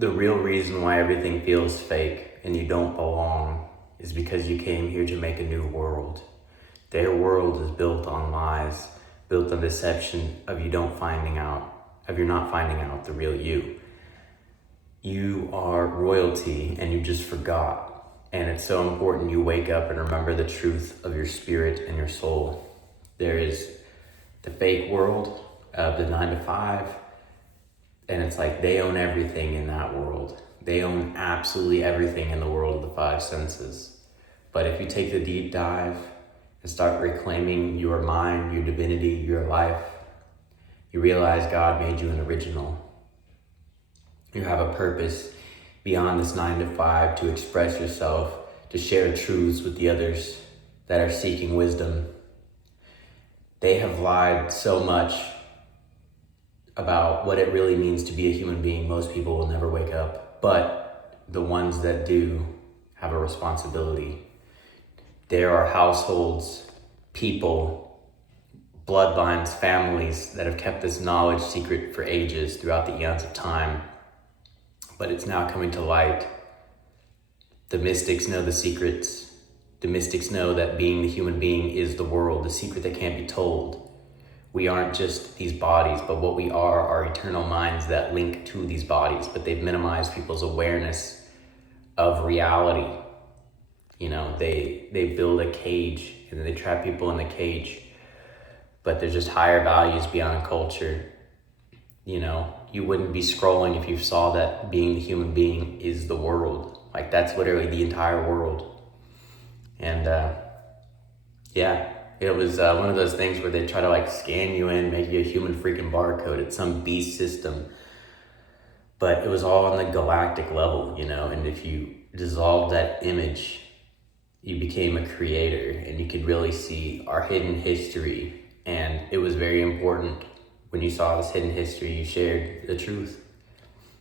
The real reason why everything feels fake and you don't belong is because you came here to make a new world. Their world is built on lies, built on deception of you're not finding out the real you. You are royalty and you just forgot. And it's so important you wake up and remember the truth of your spirit and your soul. There is the fake world of the 9 to 5, and it's like they own everything in that world. They own absolutely everything in the world of the 5 senses. But if you take the deep dive and start reclaiming your mind, your divinity, your life, you realize God made you an original. You have a purpose beyond this 9 to 5 to express yourself, to share truths with the others that are seeking wisdom. They have lied so much about what it really means to be a human being. Most people will never wake up, but the ones that do have a responsibility. There are households, people, bloodlines, families that have kept this knowledge secret for ages throughout the eons of time, but it's now coming to light. The mystics know the secrets. The mystics know that being the human being is the world, the secret that can't be told. We aren't just these bodies, but what we are eternal minds that link to these bodies, but they've minimized people's awareness of reality. You know, they build a cage and they trap people in the cage, but there's just higher values beyond culture. You know, you wouldn't be scrolling if you saw that being the human being is the world. Like, that's literally the entire world. And it was one of those things where they try to like scan you in, make you a human freaking barcode. It's some beast system, but it was all on the galactic level, you know. And if you dissolved that image, you became a creator, and you could really see our hidden history. And it was very important when you saw this hidden history, you shared the truth,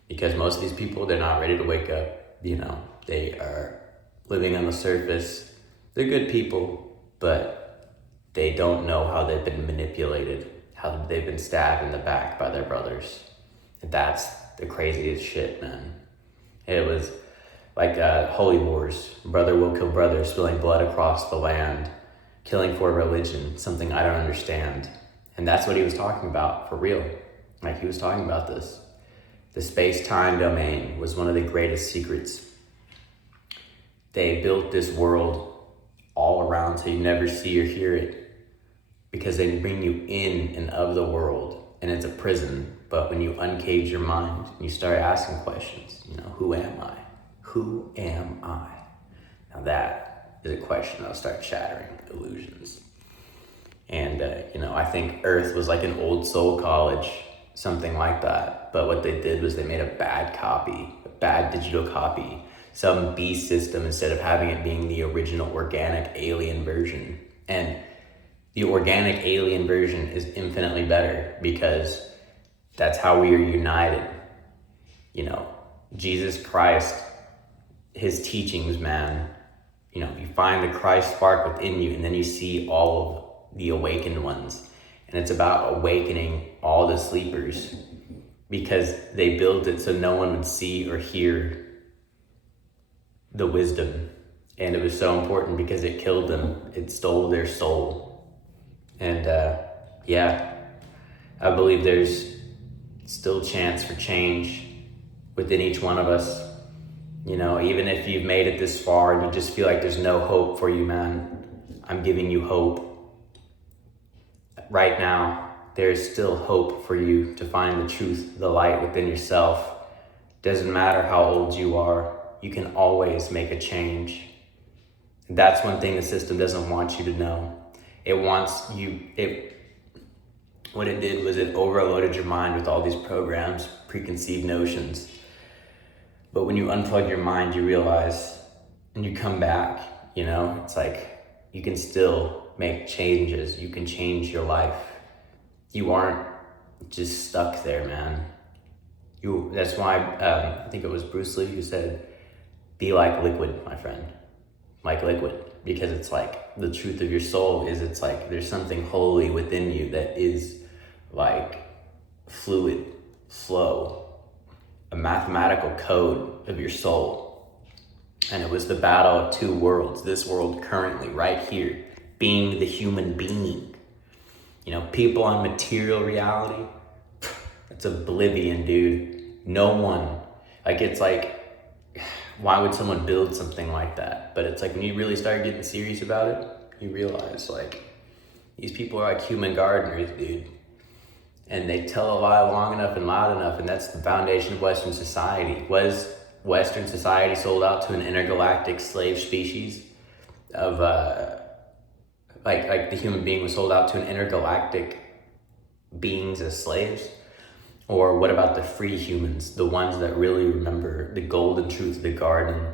because most of these people, they're not ready to wake up. You know, they are living on the surface. They're good people, but they don't know how they've been manipulated, how they've been stabbed in the back by their brothers. And that's the craziest shit, man. It was like holy wars. Brother will kill brother, spilling blood across the land, killing for religion, something I don't understand. And that's what he was talking about, for real. Like, he was talking about this. The space-time domain was one of the greatest secrets. They built this world all around so you never see or hear it, because they bring you in and of the world, and it's a prison. But when you uncage your mind and you start asking questions, you know, who am I? Who am I? Now that is a question that'll start shattering illusions. And I think Earth was like an old soul college, something like that. But what they did was they made a bad copy, a bad digital copy, some beast system, instead of having it being the original organic alien version. And the organic alien version is infinitely better, because that's how we are united. You know, Jesus Christ, his teachings, man, you know, you find the Christ spark within you, and then you see all of the awakened ones. And it's about awakening all the sleepers, because they built it so no one would see or hear the wisdom. And it was so important because it killed them. It stole their soul. And I believe there's still chance for change within each one of us. You know, even if you've made it this far and you just feel like there's no hope for you, man, I'm giving you hope. Right now, there's still hope for you to find the truth, the light within yourself. Doesn't matter how old you are, you can always make a change. That's one thing the system doesn't want you to know. What it did was it overloaded your mind with all these programs, preconceived notions. But when you unplug your mind, you realize, and you come back, you know, it's like you can still make changes. You can change your life. You aren't just stuck there, man. That's why I think it was Bruce Lee who said, be like liquid, my friend, like liquid. Because it's like the truth of your soul is, it's like there's something holy within you that is like fluid, flow. a mathematical code of your soul. And it was the battle of two worlds, this world currently, right here, being the human being. You know, people on material reality, it's oblivion, dude. No one, like, it's like, why would someone build something like that? But it's like, when you really start getting serious about it, you realize, like, these people are like human gardeners, dude. And they tell a lie long enough and loud enough, and that's the foundation of Western society. Was Western society sold out to an intergalactic slave species of, like the human being was sold out to an intergalactic beings as slaves? Or what about the free humans, the ones that really remember the golden truth of the garden,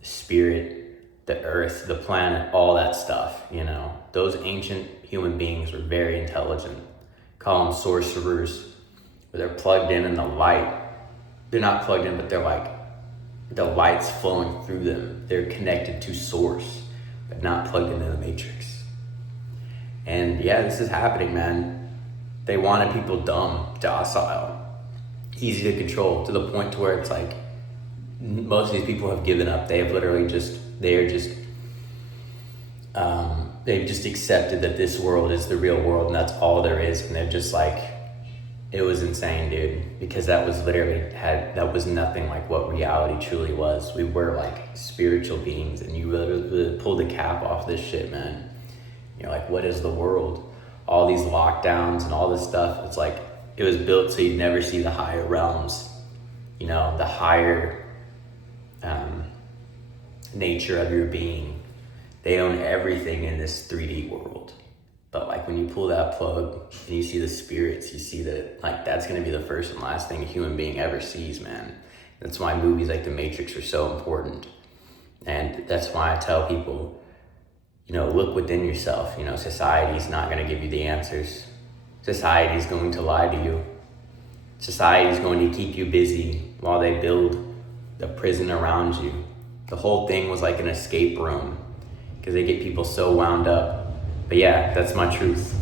the spirit, the earth, the planet, all that stuff, you know? Those ancient human beings were very intelligent. Call them sorcerers, where they're plugged in the light. They're not plugged in, but they're like, the light's flowing through them. They're connected to source, but not plugged into the matrix. And yeah, this is happening, man. They wanted people dumb, docile, easy to control, to the point to where it's like, most of these people have given up. They have literally they've just accepted that this world is the real world and that's all there is. And they're just like, it was insane, dude, because that was nothing like what reality truly was. We were like spiritual beings, and you really pulled the cap off this shit, man. You're like, what is the world? All these lockdowns and all this stuff. It's like, it was built so you'd never see the higher realms, you know, the higher nature of your being. They own everything in this 3D world. But like, when you pull that plug and you see the spirits, you see that, like, that's gonna be the first and last thing a human being ever sees, man. That's why movies like The Matrix are so important. And that's why I tell people, you know, look within yourself. You know, society's not gonna give you the answers. Society's going to lie to you. Society's going to keep you busy while they build the prison around you. The whole thing was like an escape room, because they get people so wound up. But yeah, that's my truth.